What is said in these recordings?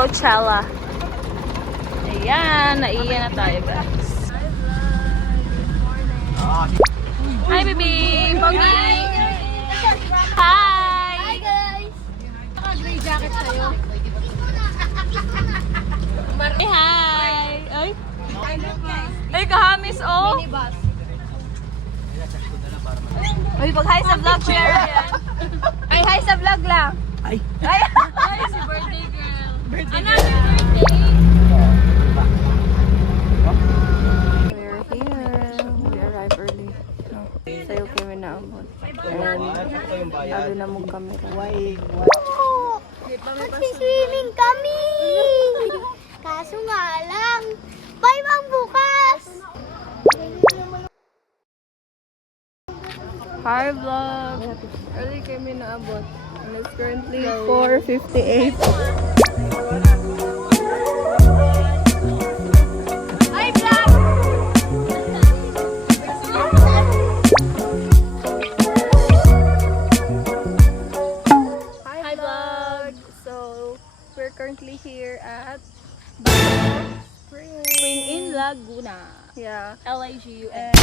Coachella. Ayan, naiyan na tayo, guys. Hi, baby! Pogi! Hi! Hi guys! Naka-gray jacket sa'yo. Hey, hi! Ay! Ay, kahamis, oh! Minibus. Uy, pag-hi sa vlog, share! Ay, hi sa vlog lang. Ay, si birthday girl! Another birthday! We're here. We arrived early. No. Sa'yo kami naabot. And sabi na mong camera. Magsiswimming kami! Kaso nga lang, bye bang bukas! Hi vlog! Early kami naabot. And it's currently 4:58. Hi vlog! Hi vlog! So, we're currently here at Spring in Laguna. Yeah. L-I-G-U-N.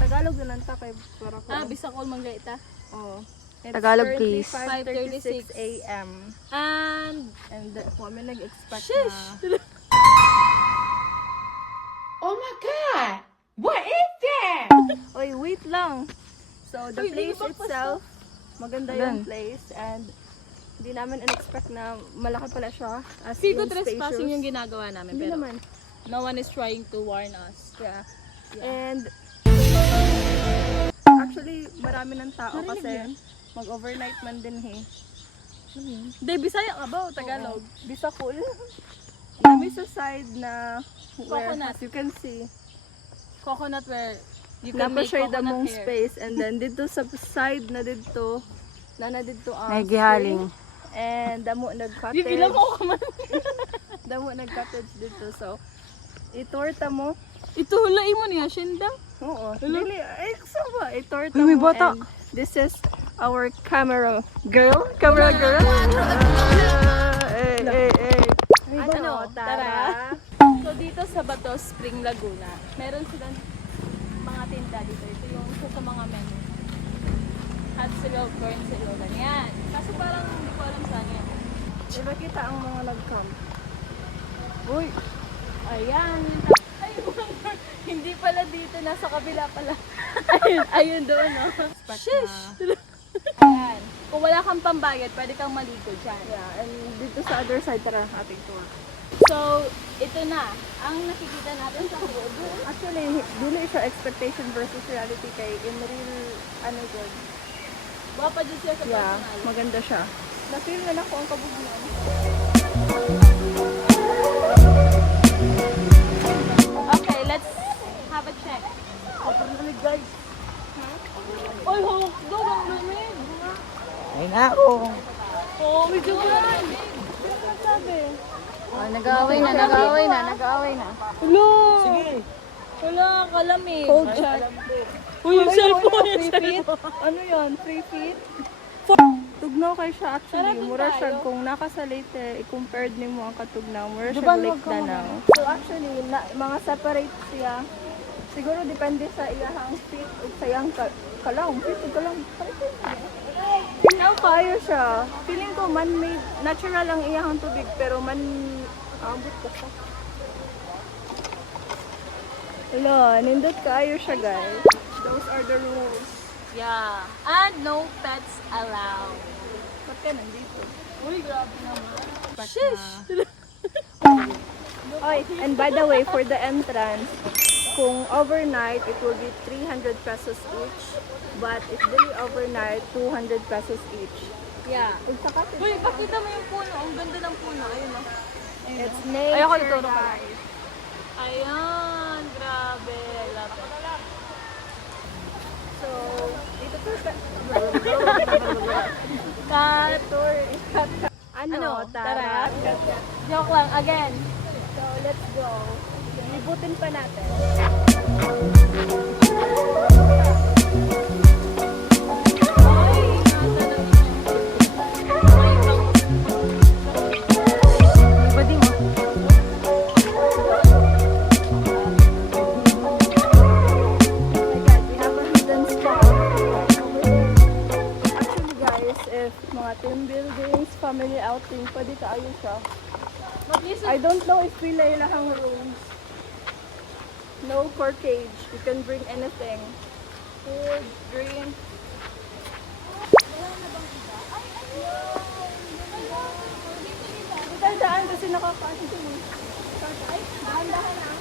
Tagalog na lang ta kay para ko. Bisakol Manggaita. Oh. It's Tagalog, currently please. 5:36 a.m. And And kami nag-expect Shush! na Oh my God! What is that? Oy, wait lang. So, the Uy, place di ba itself, maganda Ayan. yung place and hindi namin in-expect na malaki pala siya. As Sigo in trespassing spacious. yung ginagawa namin. Hindi Pero naman. no one is trying to warn us. Yeah. Yeah. And actually, marami ng tao Narinig kasi yan? mag-overnight man din Hindi, Bisaya ka ba o Tagalog? Bisakul. Kami sa side na where, Coconut. as you can see, Coconut where you can make napasya coconut mong hair. space and then dito sa side na dito ang Nagihaling. spring. And damo nag-cottage. Yung ilang ko ka man. Damo nag-cottage dito. So, itorta mo. Ito hulay mo niya, Shinda. Oo. Dili, ay, gusto ba? Itorta Uy, may mo. bata. And this is our camera girl. Camera girl. Ano, tara. So dito sa Bato, Spring Laguna, meron silang mga tinda dito. Ito yung isa sa mga menu. Hot silog, corn silog, ganyan. Kaso parang hindi ko alam saan yan. Diba kita ang mga nag-camp? Uy, Ayan. Ay, hindi pala dito, nasa kabila pala. ayun doon, no? Shish! Ayan. Kung wala kang pambayad, pwede kang maligo dyan. yeah, and dito sa other side, tara, ating tour. So, ito na. Ang nakikita natin sa road. Actually, dili siya expectation versus reality kay in real, ano good. Wapa dyan siya sa Yeah, personal. maganda siya. Na-feel na lang ko ang kabugnan. Okay, let's have a check. Kapag guys. Oy, hawak daw ang lumin. Ay na ako. Oh, medyo man. Sabi. Nag-aaway na. Hello. Sige. Wala, kalamig. Cold shot. Uy, yung cellphone. Ano yun? 3 feet? Tugnaw kay siya actually. Tara, dun Mura siya tayo. kung nakasalite, i-compared ni mo ang katugnaw. Mura siya Diba, Lake wag ka Danau. So actually, mga separate siya. Siguro depende sa iyahang feet o sa iyang kalawang. Feet o kalawang. Tingnan kayo siya. Feeling ko man-made, natural ang iyahang tubig, pero ambot ka siya. Wala, nindot kayo siya guys. Those are the rules. Yeah. And no pets allowed. Ba't ka nandito? Uy, grabe naman. Shish! Oy, and by the way, for the entrance, kung overnight, it will be 300 pesos each. But if daily overnight, 200 pesos each. Yeah. Kung sa cottage, Uy, pakita mo yung puno. Ang ganda ng puno. Ayun, no? it's Ayoko nature, ituro ka. guys. Ayan, grabe. Love it. So, dito to sa... Cut. Tour. Ano? Tara. Joke lang. Again. So, let's go. Libutin pa natin. Ay, nasa na outing. Pwede tayo siya. Mag-isip. I don't know if pila ilang rooms. No corkage. You can bring anything. Food, drink. Daan kasi nakakaano din eh. Ay, dahan-dahan lang.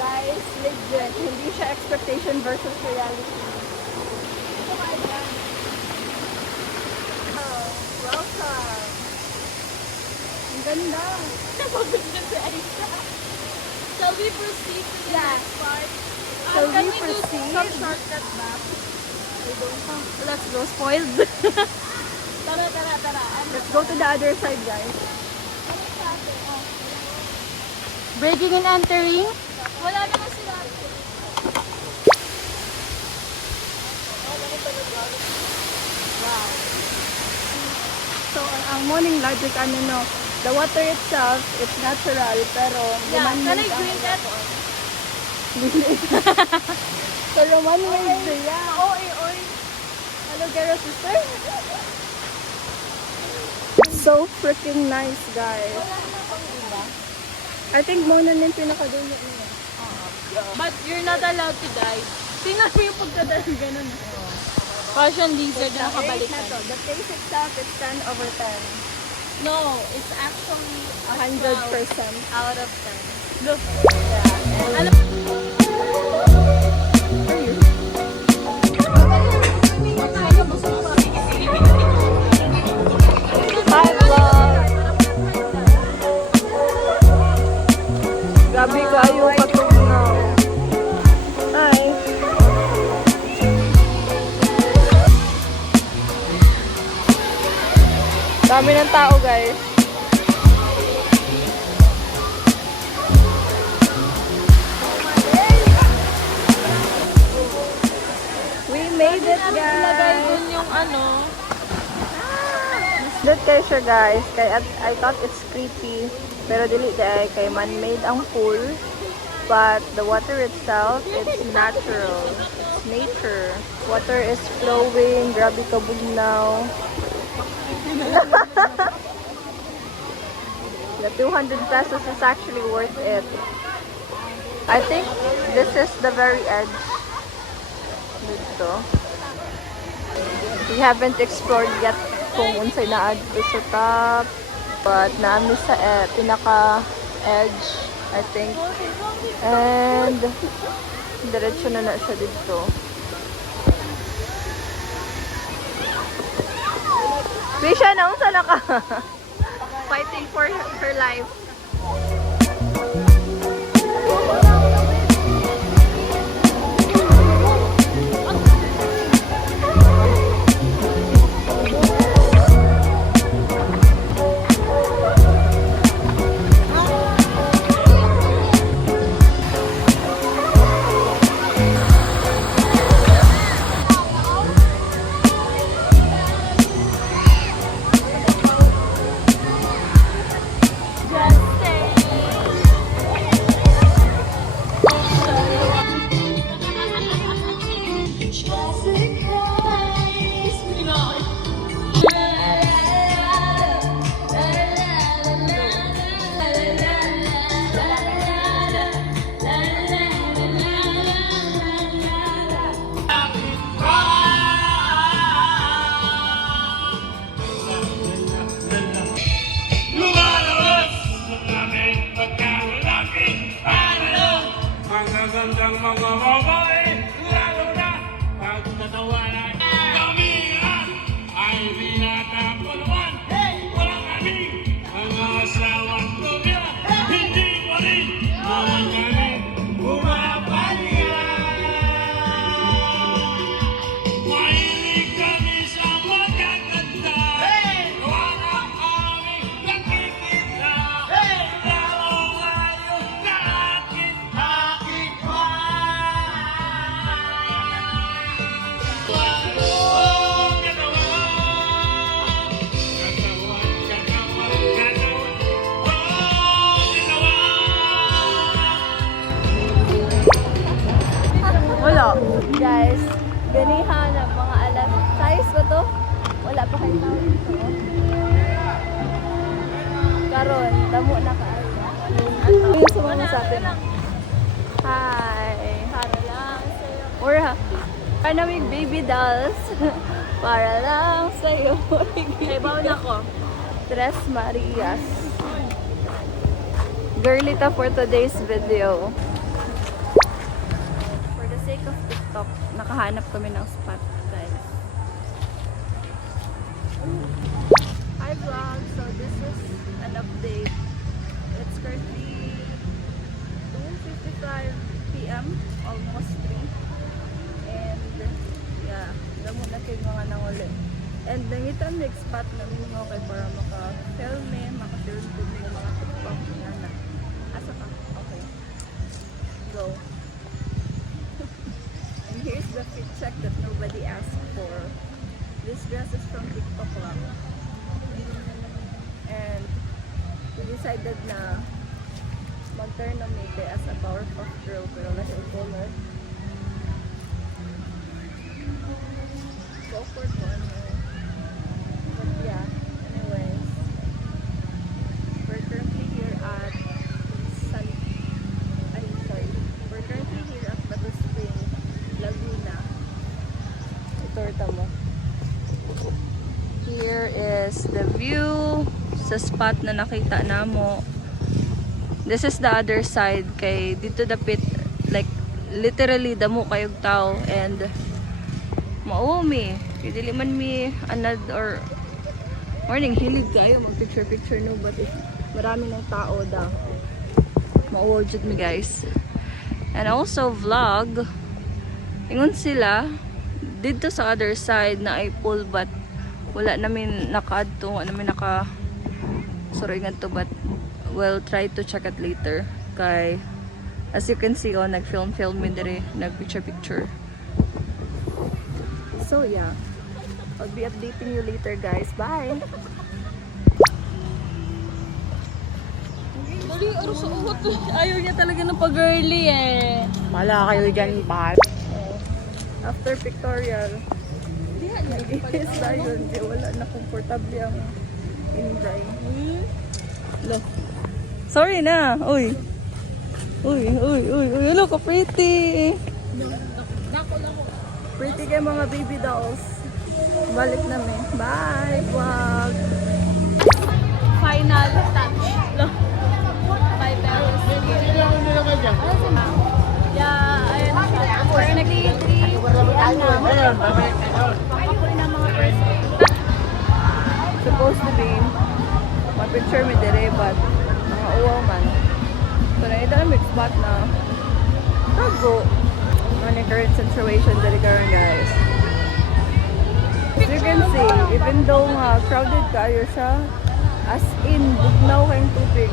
Guys, legit. Hindi siya expectation versus reality. Oh, welcome. Ang ganda. Shall we proceed to the next part? Shall Can we we do proceed? some shortcut back? Let's go. Spoiled. Tara. Let's go to the other side, guys. Breaking and entering. Wala naman sila. Wow. So, ang morning logic, the water itself, it's natural, pero Yeah, can I man-made ang drink it? pero man-made siya. Oy. Hello, Gero sister. So freaking nice, guys. I think muna na yung pinakadulo niya. But you're not allowed to dive. Tingnan mo yung pagkadali ganun. Fashion lizard na nakabalikan. The taste itself is 10 over 10. No, it's actually 100%. out of 10. Look. Yeah. Alam Hi, vlog! Gabi kayo katugnaw. Hi! Dami ng tao, guys. We made it, ilagay guys! dun yung ano. Dut kayo siya, guys. Kaya I thought it's creepy. Pero dili kay man-made ang pool. But the water itself, it's natural. It's nature. Water is flowing. Grabe ka bugnaw. The 200 pesos is actually worth it. I think this is the very edge. Dito. We haven't explored yet kung unsay na dito sa top. But naami sa pinaka edge, I think. And diretso na siya dito. Risha, naunsa na ka? Fighting for her life. Magagandang mga babae, lalo na pagtatawanan. Kami ay binatapuluan. Walang kami, mga asawang tumira. Hindi pa rin naman kami bumabalikan. Mahilig kami sa magaganda. Walang kami nakikita. Lalo ngayon na akin pa. karon, damo na kaayo. Yung sumama sa atin. Hi. Para lang sa'yo. We're Panamig baby dolls. Para lang sa'yo. Ay, bawal ako. Tres Marias. Girlita for today's video. For the sake of TikTok, nakahanap kami ng spot, guys. Hi vlog! So this is an update. It's currently 2:55 p.m. Almost 3. And yeah, damo na kayo mga nanguli. And nangitan next spot namin mo kay para maka-film maka-film ko yung mga TikTok na. Asa ka? Okay. Go. And here's the fit check that nobody asked for. This dress is from TikTok lang. And we decided na mag-turn on makeup as a Powerpuff Girl pero less color. So awkward po ano. But yeah, anyways. We're currently here at We're currently here at Batu Spring, Laguna. Itorta mo. Here is the view sa spot na nakita namo. This is the other side kay dito dapit like literally damo kayog tao and maumi. Kay dili man mi anad or morning hilig kayo mag picture no but if marami ng tao daw. Mauwaw jud mi guys. And also vlog. Ingon sila dito sa other side na ay pool but wala namin naka-adto, wala namin sorry nga to but we'll try to check it later kay as you can see nag-film mi dire, nag-picture. So yeah, I'll be updating you later guys. Bye! Dali, ano sa uot? Ayaw niya talaga ng pag-girly eh. Wala kayo dyan, pal. After pictorial, is na yun. Di wala na komportable ang Inday. Sorry na. Uy. Hello ka pretty. Pretty kayo mga baby dolls. Balik na mi. Bye vlog. Final touch. My parents. Yeah, ayun siya. We're nag-i-3. Makakulit ng mga person. Supposed to be ma-picture mi dire but mga uwaw man. So nakita na mix spot na tago. Ano current situation dire karon guys. As you can see, even though crowded kayo siya, as in bugnaw kayong tubig.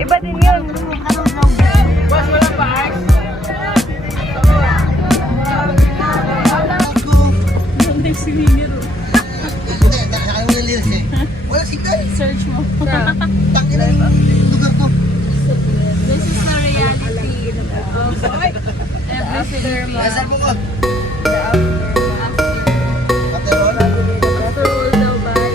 Iba din yun. Search mo. This is the reality of everything. After all daw, bye.